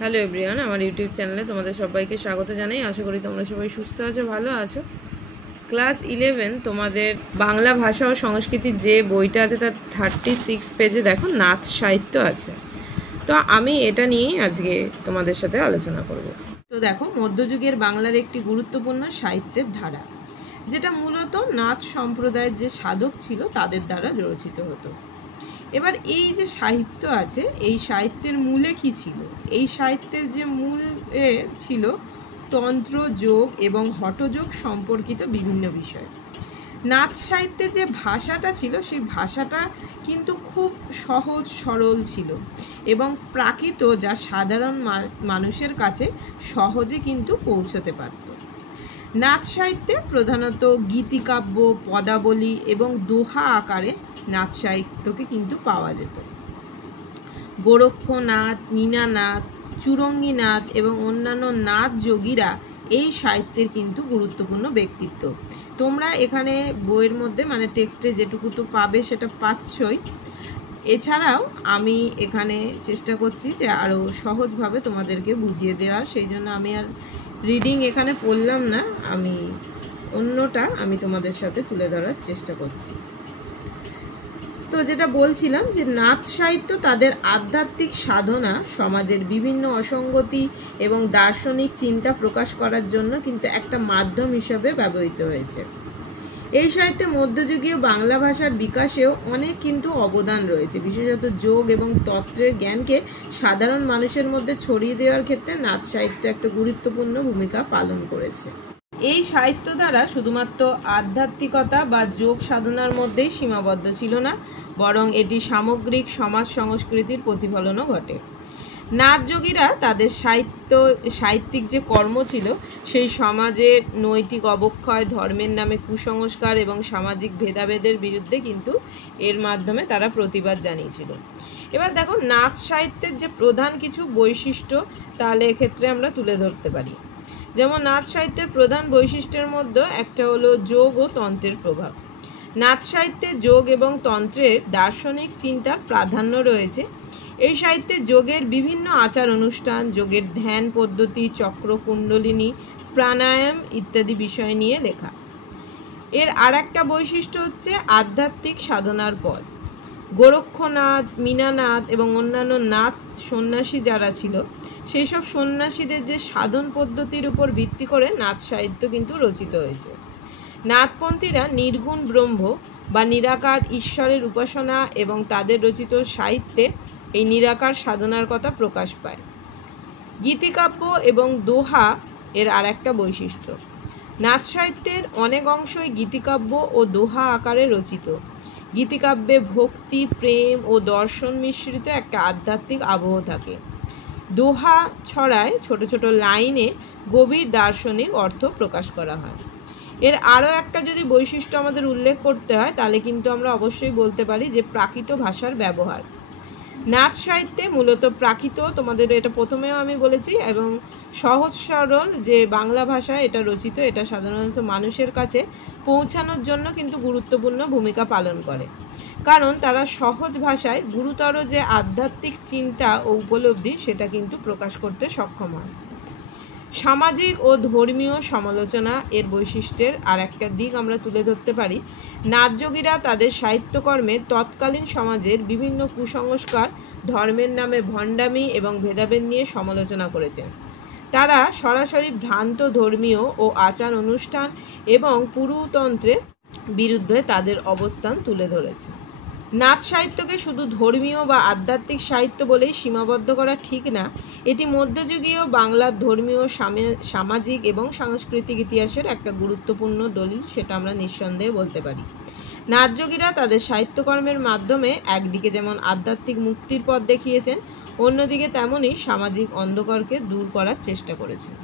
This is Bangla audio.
হ্যালো এভরিওয়ান, আমার ইউটিউব চ্যানেলে তোমাদের সবাইকে স্বাগত জানাই। আশা করি তোমরা সবাই সুস্থ আছো, ভালো আছো। ক্লাস 11 তোমাদের বাংলা ভাষা ও সংস্কৃতির যে বইটা আছে তার 36 পেজে দেখো নাচ সাহিত্য আছে। তো আমি এটা নিয়েই আজকে তোমাদের সাথে আলোচনা করব। তো দেখো, মধ্যযুগের বাংলার একটি গুরুত্বপূর্ণ সাহিত্যের ধারা, যেটা মূলত নাচ সম্প্রদায়ের যে সাধক ছিল তাদের দ্বারা রচিত হতো। এবার এই যে সাহিত্য আছে, এই সাহিত্যের মূলে কি ছিল? এই সাহিত্যের যে মূলে ছিল তন্ত্র, যোগ এবং হঠযোগ সম্পর্কিত বিভিন্ন বিষয়। নাচ সাহিত্যে যে ভাষাটা ছিল সেই ভাষাটা কিন্তু খুব সহজ সরল ছিল এবং প্রাকৃত, যা সাধারণ মানুষের কাছে সহজে কিন্তু পৌঁছতে পারত। নাচ সাহিত্যে প্রধানত গীতিকাব্য, পদাবলী এবং দোহা আকারে নাচ সাহিত্যকে কিন্তু পাওয়া যেত। গোরক্ষনাথ, মীনানাথ, চুরঙ্গীনাথ এবং অন্যান্য নাচ যোগীরা এই সাহিত্যের কিন্তু গুরুত্বপূর্ণ ব্যক্তিত্ব। তোমরা এখানে বইয়ের মধ্যে মানে টেক্সটে যেটুকু তো পাবে সেটা পাচ্ছই। এছাড়াও আমি এখানে চেষ্টা করছি যে আরও সহজভাবে তোমাদেরকে বুঝিয়ে দেওয়ার, সেই জন্য আমি আর রিডিং এখানে পড়লাম না, আমি অন্যটা আমি তোমাদের সাথে তুলে ধরার চেষ্টা করছি। তো যেটা বলছিলাম যে নাচ সাহিত্য তাদের আধ্যাত্মিক সাধনা, সমাজের বিভিন্ন অসঙ্গতি এবং দার্শনিক চিন্তা প্রকাশ করার জন্য কিন্তু একটা মাধ্যম হিসেবে ব্যবহৃত হয়েছে। এই সাহিত্যে মধ্যযুগীয় বাংলা ভাষার বিকাশেও অনেক কিন্তু অবদান রয়েছে। বিশেষত যোগ এবং তত্ত্বের জ্ঞানকে সাধারণ মানুষের মধ্যে ছড়িয়ে দেওয়ার ক্ষেত্রে নাচ সাহিত্য একটা গুরুত্বপূর্ণ ভূমিকা পালন করেছে। এই সাহিত্য দ্বারা শুধুমাত্র আধ্যাত্মিকতা বা যোগ সাধনার মধ্যেই সীমাবদ্ধ ছিল না, বরং এটি সামগ্রিক সমাজ সংস্কৃতির প্রতিফলনও ঘটে। নাচ যোগীরা তাদের সাহিত্যিক যে কর্ম ছিল সেই সমাজের নৈতিক অবক্ষয়, ধর্মের নামে কুসংস্কার এবং সামাজিক ভেদাভেদের বিরুদ্ধে কিন্তু এর মাধ্যমে তারা প্রতিবাদ জানিয়েছিল। এবার দেখো, নাচ সাহিত্যের যে প্রধান কিছু বৈশিষ্ট্য তাহলে এক্ষেত্রে আমরা তুলে ধরতে পারি। যেমন নাচ সাহিত্যের প্রধান বৈশিষ্ট্যের মধ্যে একটা হলো যোগ ও তন্ত্রের প্রভাব। নাচ সাহিত্যে যোগ এবং তন্ত্রের দার্শনিক চিন্তার প্রাধান্য রয়েছে। এই সাহিত্যে যোগের বিভিন্ন আচার অনুষ্ঠান, যোগের ধ্যান পদ্ধতি, চক্র, কুণ্ডলিনী, প্রাণায়াম ইত্যাদি বিষয় নিয়ে লেখা। এর আর একটা বৈশিষ্ট্য হচ্ছে আধ্যাত্মিক সাধনার পথ। গোরক্ষনাথ, মীনানাথ এবং অন্যান্য নাথ সন্ন্যাসী যারা ছিল, সেই সব সন্ন্যাসীদের যে সাধন পদ্ধতির উপর ভিত্তি করে নাচ সাহিত্য কিন্তু রচিত হয়েছে। নাথপন্থীরা নির্গুণ ব্রহ্ম বা নিরাকার ঈশ্বরের উপাসনা এবং তাদের রচিত সাহিত্যে এই নিরাকার সাধনার কথা প্রকাশ পায়। গীতিকাব্য এবং দোহা এর আর একটা বৈশিষ্ট্য। নাচ সাহিত্যের অনেক অংশই গীতিকাব্য ও দোহা আকারে রচিত। গীতিকাব্যে ভক্তি, প্রেম ও দর্শন মিশ্রিত একটা আধ্যাত্মিক আবহ থাকে। দোহা ছড়ায় ছোট ছোট লাইনে গভীর দার্শনিক অর্থ প্রকাশ করা হয়। এর আরও একটা যদি বৈশিষ্ট্য আমাদের উল্লেখ করতে হয় তাহলে কিন্তু আমরা অবশ্যই বলতে পারি যে প্রাকৃত ভাষার ব্যবহার। নাচ সাহিত্যে মূলত প্রাকৃত, তোমাদের এটা প্রথমেও আমি বলেছি, এবং সহজ সরল যে বাংলা ভাষা এটা রচিত, এটা সাধারণত মানুষের কাছে পৌঁছানোর জন্য কিন্তু গুরুত্বপূর্ণ ভূমিকা পালন করে, কারণ তারা সহজ ভাষায় গুরুতর যে আধ্যাত্মিক চিন্তা ও উপলব্ধি সেটা কিন্তু প্রকাশ করতে সক্ষম হয়। সামাজিক ও ধর্মীয় সমালোচনা এর বৈশিষ্ট্যের আর একটা দিক আমরা তুলে ধরতে পারি। নাচযোগীরা তাদের সাহিত্যকর্মে তৎকালীন সমাজের বিভিন্ন কুসংস্কার, ধর্মের নামে ভণ্ডামি এবং ভেদাভেদ নিয়ে সমালোচনা করেছেন। তারা সরাসরি ভ্রান্ত ধর্মীয় ও আচার অনুষ্ঠান এবং পুরুতন্ত্রের বিরুদ্ধে তাদের অবস্থান তুলে ধরেছে। নাচ সাহিত্যকে শুধু ধর্মীয় বা আধ্যাত্মিক সাহিত্য বলেই সীমাবদ্ধ করা ঠিক না, এটি মধ্যযুগীয় বাংলার ধর্মীয়, সামাজিক এবং সাংস্কৃতিক ইতিহাসের একটা গুরুত্বপূর্ণ দলিল, সেটা আমরা নিঃসন্দেহে বলতে পারি। নাচযোগীরা তাদের সাহিত্যকর্মের মাধ্যমে একদিকে যেমন আধ্যাত্মিক মুক্তির পথ দেখিয়েছেন, অন্যদিকে তেমনই সামাজিক অন্ধকারকে দূর করার চেষ্টা করেছেন।